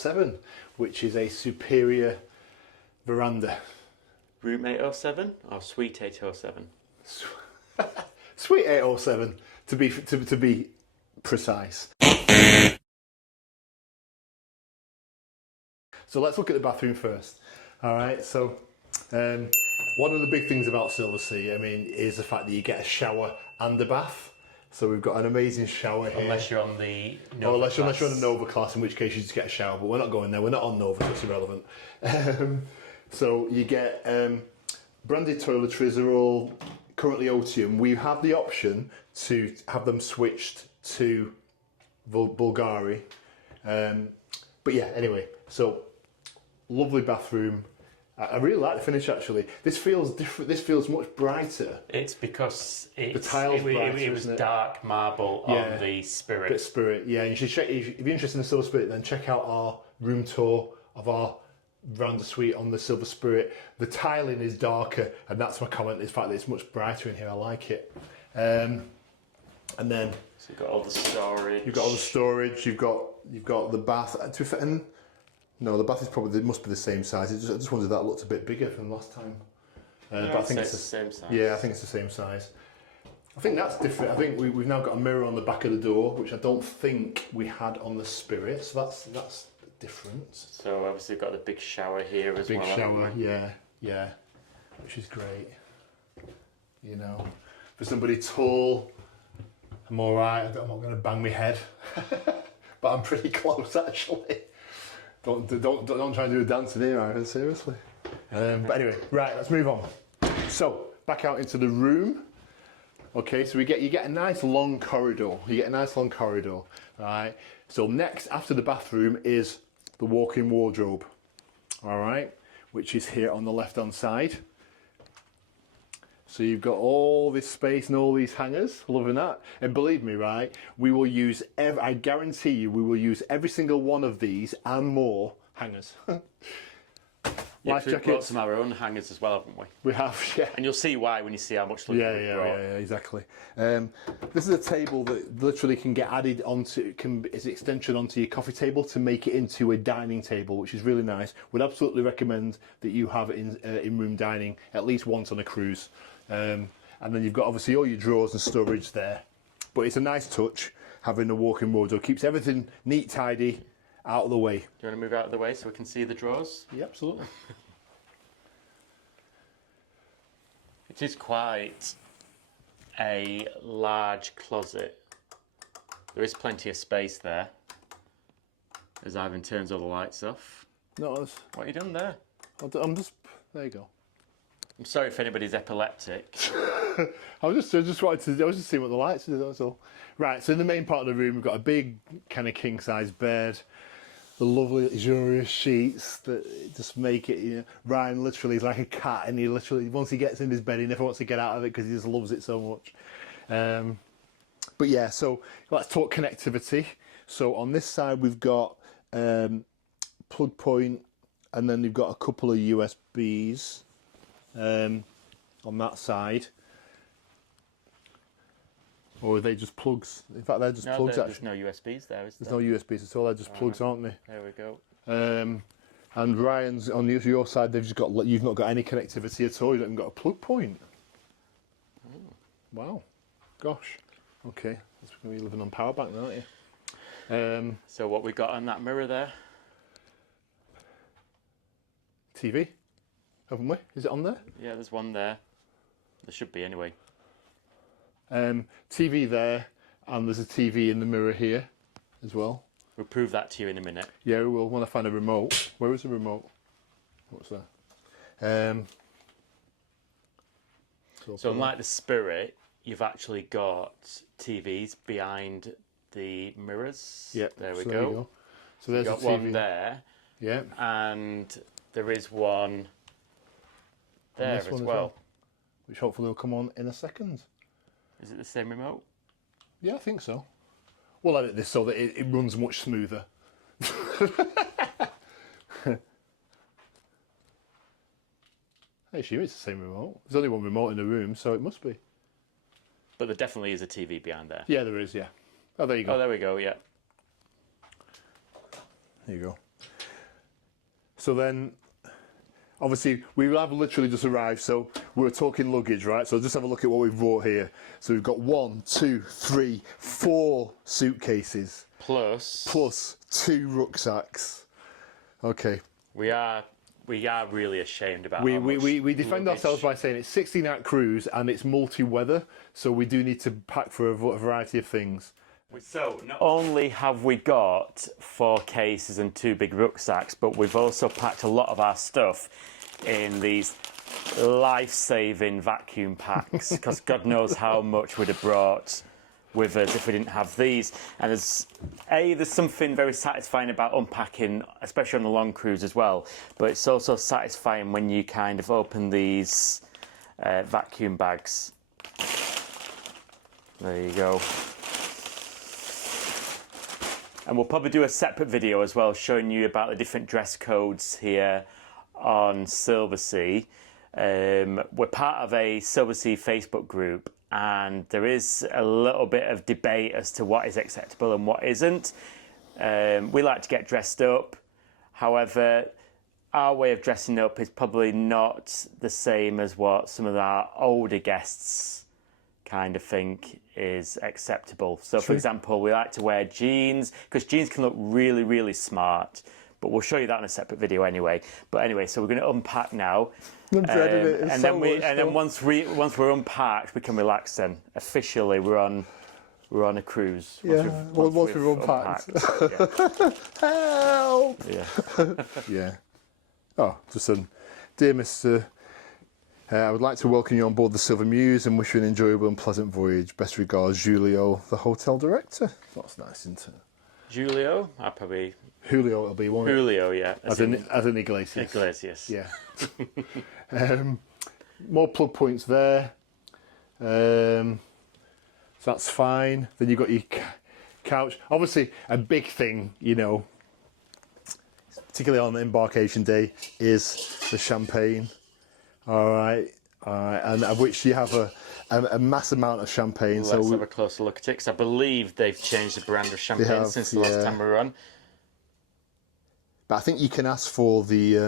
807, which is a Superior Veranda. Room 807 or Suite 807? Suite 807, to be precise. So let's look at the bathroom first. All right, so one of the big things about Silversea, I mean, is the fact that you get a shower and a bath. So we've got an amazing shower here. Unless you're on the Nova unless you're on the Nova class, in which case you just get a shower, but we're not going there, we're not on Nova, so it's irrelevant. So you get branded toiletries are all currently Otium. We have the option to have them switched to Bulgari. But yeah, anyway, so lovely bathroom. I really like the finish actually. This feels different. This feels much brighter. It's because the tiles it was dark marble on the Spirit. Bit Spirit, yeah. You should check if you're interested in the Silver Spirit. Then check out our room tour of our Veranda Suite on the Silver Spirit. The tiling is darker, and that's my comment. Is the fact that it's much brighter in here. I like it. And then so you've got all the storage. You've got all the storage. You've got the bath. No, the bath is probably must be the same size. I just wondered that looked a bit bigger from last time. But I think it's the same size. Yeah, I think it's the same size. I think that's different. I think we've now got a mirror on the back of the door, which I don't think we had on the Spirit. So that's different. So obviously you've got the big shower here as well. Big shower, yeah, which is great. You know, for somebody tall, I'm all right. I'm not going to bang my head, but I'm pretty close actually. Don't try and do a dance in here, Ivan, seriously. But anyway, right, let's move on. So, back out into the room. Okay, so you get a nice long corridor. Right? So next, after the bathroom, is the walk-in wardrobe. All right, which is here on the left-hand side. So you've got all this space and all these hangers, loving that. And believe me, right, we will use, I guarantee you, we will use every single one of these and more hangers. Life jackets. We've brought some of our own hangers as well, haven't we? We have, yeah. And you'll see why when you see how much luggage we've brought. Yeah, exactly. This is a table that literally can get added onto, is an extension onto your coffee table to make it into a dining table, which is really nice. Would absolutely recommend that you have it in room dining at least once on a cruise. And then you've got obviously all your drawers and storage there. But it's a nice touch having a walk-in wardrobe. Keeps everything neat, tidy, out of the way. Do you want to move out of the way so we can see the drawers? Yeah, absolutely. It is quite a large closet. There is plenty of space there. As Ivan turns all the lights off. No, what have you done there? I'm just, there you go. I'm sorry if anybody's epileptic. I was just seeing what the lights did, that's all. Right, so in the main part of the room, we've got a big kind of king-size bed, the lovely luxurious sheets that just make it, you know, Ryan literally is like a cat, and he literally, once he gets in his bed, he never wants to get out of it because he just loves it so much. But yeah, so let's talk connectivity. So on this side, we've got plug point, and then you've got a couple of USBs. On that side, or are they just plugs? In fact, they're just plugs. There's no USBs there, is there? There's no USBs at all. They're just plugs, aren't they? There we go. And Ryan's on your side. You've not got any connectivity at all. You've not even got a plug point. Oh. Wow, gosh. Okay, that's going to be living on power bank, now, aren't you? So what we got on that mirror there? TV. Haven't we? Is it on there? Yeah, there's one there. There should be anyway. TV there, and there's a TV in the mirror here as well. We'll prove that to you in a minute. Yeah, we will when I find a remote. Where is the remote? What's that? So unlike the Spirit, you've actually got TVs behind the mirrors. Yep. There we go. So there's got one there. Yeah. And there is one there as well. Which hopefully will come on in a second. Is it the same remote? Yeah, I think so. We'll edit this so that it runs much smoother. I assume it's the same remote. There's only one remote in the room, so it must be. But there definitely is a TV behind there. Yeah, there is, yeah. Oh, there you go. Oh, there we go, yeah. There you go. So then, obviously, we have literally just arrived, so we're talking luggage, right? So just have a look at what we've brought here. So we've got 1, 2, 3, 4 suitcases. Plus 2 rucksacks. Okay. We are really ashamed about We how much defend luggage. ourselves by saying it's 16-night cruise and it's multi-weather, so we do need to pack for a variety of things. So not only have we got 4 cases and 2 big rucksacks, but we've also packed a lot of our stuff in these life-saving vacuum packs, because God knows how much we'd have brought with us if we didn't have these. And there's something very satisfying about unpacking, especially on the long cruise as well, but it's also satisfying when you kind of open these vacuum bags. There you go. And we'll probably do a separate video as well showing you about the different dress codes here on Silversea. We're part of a Silversea Facebook group, and there is a little bit of debate as to what is acceptable and what isn't. We like to get dressed up. However, our way of dressing up is probably not the same as what some of our older guests kind of think is acceptable. So, for example, we like to wear jeans, because jeans can look really, really smart. But we'll show you that in a separate video anyway. But anyway, so we're going to unpack now. I'm dreading it. It's and so then once we're unpacked, we can relax. Then officially, we're on a cruise. Once we've unpacked. Yeah. Help! Yeah. Yeah. Oh, just dear Mr. I would like to welcome you on board the Silver Muse and wish you an enjoyable and pleasant voyage. Best regards, Julio, the hotel director. That's nice, isn't it? Julio? I'll probably... Julio it'll be, won't it? Julio, yeah. As in Iglesias. Iglesias. Yeah. More plug points there. So that's fine. Then you've got your couch. Obviously, a big thing, you know, particularly on embarkation day, is the champagne. All right, and of which you have a mass amount of champagne. Let's have a closer look at it, because I believe they've changed the brand of champagne since the last time we were on. But I think you can ask for the, I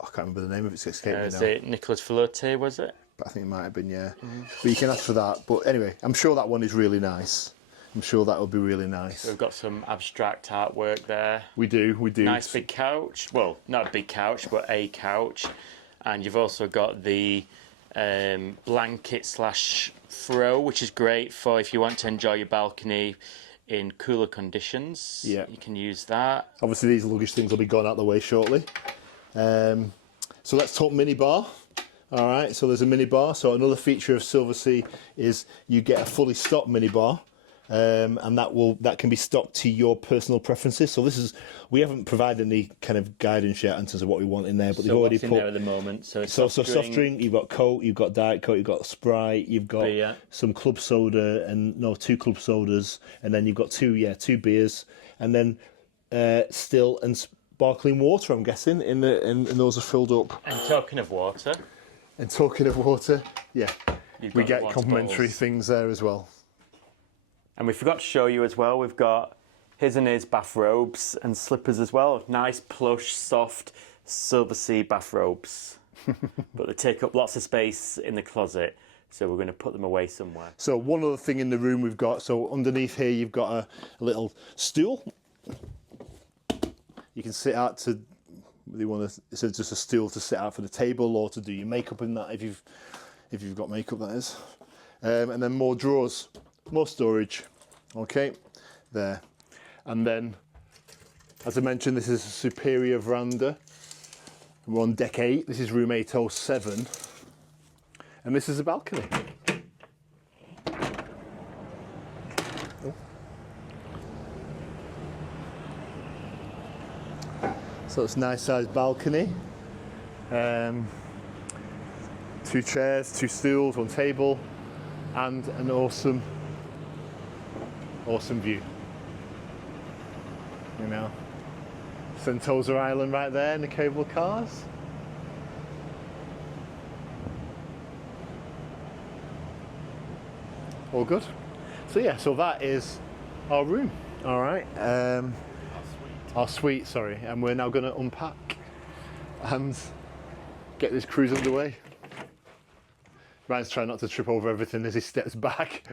can't remember the name of it, it's escaped me now. Is it Nicolas Filote, was it? But I think it might have been, yeah. But you can ask for that. But anyway, I'm sure that one is really nice. I'm sure that will be really nice. So we've got some abstract artwork there. We do. Nice big couch. Well, not a big couch, but a couch. And you've also got the blanket / throw, which is great for if you want to enjoy your balcony in cooler conditions. Yeah. You can use that. Obviously, these luggage things will be gone out the way shortly. So let's talk minibar. All right, so there's a minibar. So another feature of Silversea is you get a fully stocked minibar. And that can be stocked to your personal preferences. So we haven't provided any kind of guidance yet in terms of what we want in there, but they've already put in there at the moment. So soft drink, you've got Coke, you've got Diet Coke, you've got Sprite, you've got some club soda and 2 club sodas, and then you've got 2 beers, and then still and sparkling water. I'm guessing and those are filled up. And talking of water, yeah, we get complimentary things there as well. And we forgot to show you as well, we've got his and his bathrobes and slippers as well. Nice, plush, soft Silversea bathrobes. But they take up lots of space in the closet, so we're going to put them away somewhere. So one other thing in the room we've got, so underneath here you've got a little stool. You can sit out to, it's just a stool to sit out for the table or to do your makeup in that, if you've got makeup, that is. And then more drawers. More storage, okay, there. And then, as I mentioned, this is a Superior Veranda. We're on deck 8, this is room 807. And this is a balcony. So it's a nice sized balcony. 2 chairs, 2 stools, 1 table, and an awesome view. You know, Sentosa Island right there in the cable cars. All good. So yeah, so that is our room. All right. our suite, sorry, and we're now going to unpack and get this cruise underway. Ryan's trying not to trip over everything as he steps back.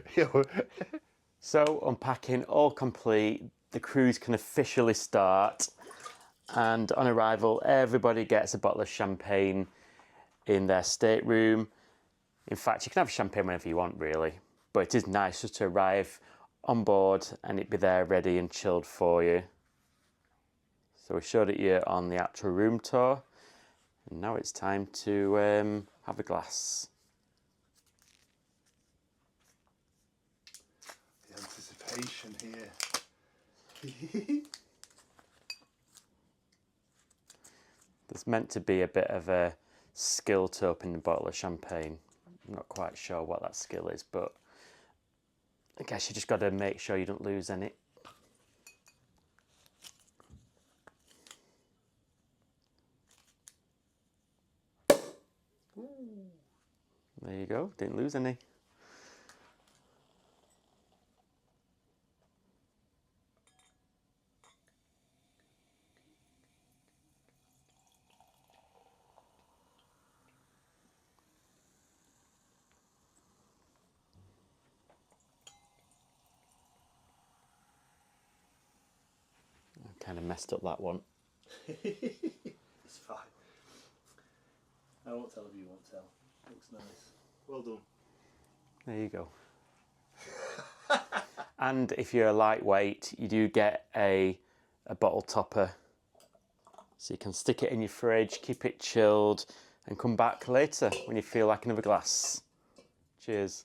So, unpacking all complete, the cruise can officially start, and on arrival everybody gets a bottle of champagne in their stateroom. In fact, you can have champagne whenever you want really, but it is nice just to arrive on board and it be there ready and chilled for you. So we showed it you on the actual room tour, and now it's time to have a glass. The anticipation here. There's meant to be a bit of a skill to open a bottle of champagne. I'm not quite sure what that skill is, but I guess you just got to make sure you don't lose any. There you go, didn't lose any. I kind of messed up that one. It's fine. I won't tell if you won't tell. Looks nice. Well done. There you go. And if you're a lightweight, you do get a bottle topper. So you can stick it in your fridge, keep it chilled, and come back later when you feel like another glass. Cheers.